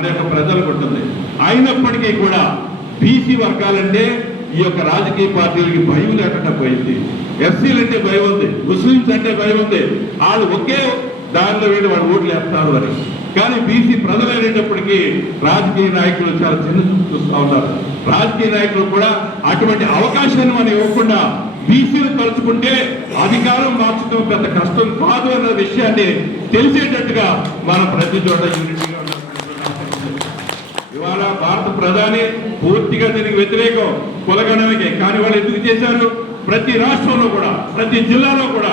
మన యొక్క ప్రజలకు ఉంటుంది. అయినప్పటికీ కూడా బీసీ వర్గాలంటే ఈ యొక్క రాజకీయ పార్టీలకి భయం లేకుండా పోయింది. ఎస్సీలంటే భయం ఉంది ముస్లింస్ అంటే భయం ఉంది. వాళ్ళు ఒకే దానిలో వెళ్ళి వాళ్ళు ఓట్లు వేస్తారు అని. కానీ బీసీ ప్రజలు అనేటప్పటికీ రాజకీయ నాయకులు చాలా చిన్న చూస్తూ ఉన్నారు. రాజకీయ నాయకులు కూడా అటువంటి అవకాశాన్ని మనం ఇవ్వకుండా బీసీలు తలుచుకుంటే అధికారం మార్చడం పెద్ద కష్టం కాదు అన్న విషయాన్ని తెలిసేటట్టుగా మనం ప్రతి చోట యూనిటీగా ఇవాళ భారత ప్రధాని పూర్తిగా దీనికి వ్యతిరేకం కులగణనకి కానీ వాళ్ళు ఎందుకు చేశారు? ప్రతి రాష్ట్రంలో కూడా ప్రతి జిల్లాలో కూడా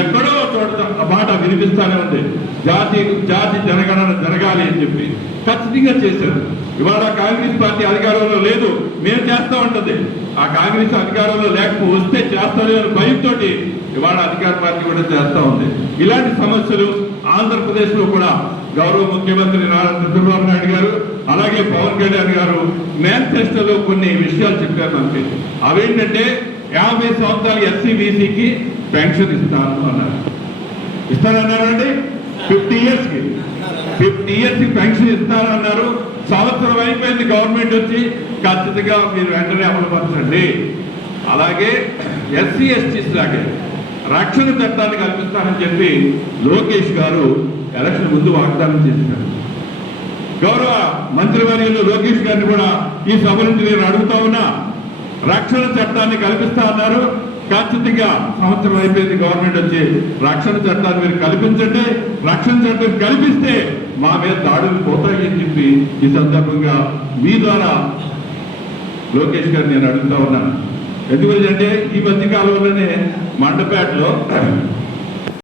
ఎక్కడో చోట ఆ మాట వినిపిస్తానే ఉంది. జాతి జాతి జనగణన జరగాలి అని చెప్పి ఖచ్చితంగా చేశారు. ఇవాళ కాంగ్రెస్ పార్టీ అధికారంలో లేదు మేము చేస్తా ఉంటుంది. ఆ కాంగ్రెస్ అధికారంలో లేకపోతే వస్తే చేస్తారు అని భయంతో ఇవాళ అధికార పార్టీ కూడా చేస్తా ఉంది. ఇలాంటి సమస్యలు ఆంధ్రప్రదేశ్లో కూడా గౌరవ ముఖ్యమంత్రి నారా చంద్రబాబు నాయుడు గారు అలాగే పవన్ కళ్యాణ్ గారు మేనిఫెస్టోలో కొన్ని విషయాలు చెప్పారు మనకి. అవేంటంటే యాభై సంవత్సరాలు ఎస్సీ బీసీకి పెన్షన్ ఇస్తాను అన్నారు. ఇస్తారన్నారండి ఫిఫ్టీ ఇయర్స్కి. ఫిఫ్టీ ఇయర్స్కి పెన్షన్ ఇస్తారన్నారు సంవత్సరం అయిపోయింది గవర్నమెంట్ వచ్చి ఖచ్చితంగా మీరు వెంటనే అమలుపరచండి అలాగే ఎస్సీ ఎస్టీస్ లాగే. రక్షణ చట్టాన్ని కల్పిస్తానని చెప్పి లోకేష్ గారు ఎలక్షన్ ముందు వాగ్దానం చేశారు. గౌరవ మంత్రివర్యులు లోకేష్ గారిని కూడా ఈ సభ నుంచి నేను అడుగుతా ఉన్నా రక్షణ చట్టాన్ని కల్పిస్తా అన్నారు. ఖచ్చితంగా సంవత్సరం అయిపోయింది గవర్నమెంట్ వచ్చి రక్షణ చట్టాన్ని మీరు కల్పించండి. రక్షణ చట్టం కల్పిస్తే మా మీద దాడులు పోతాయి అని చెప్పి ఈ సందర్భంగా మీ ద్వారా లోకేష్ గారిని నేను అడుగుతా ఉన్నాను. ఎందుకంటే ఈ మధ్య కాలంలోనే మండపేటలో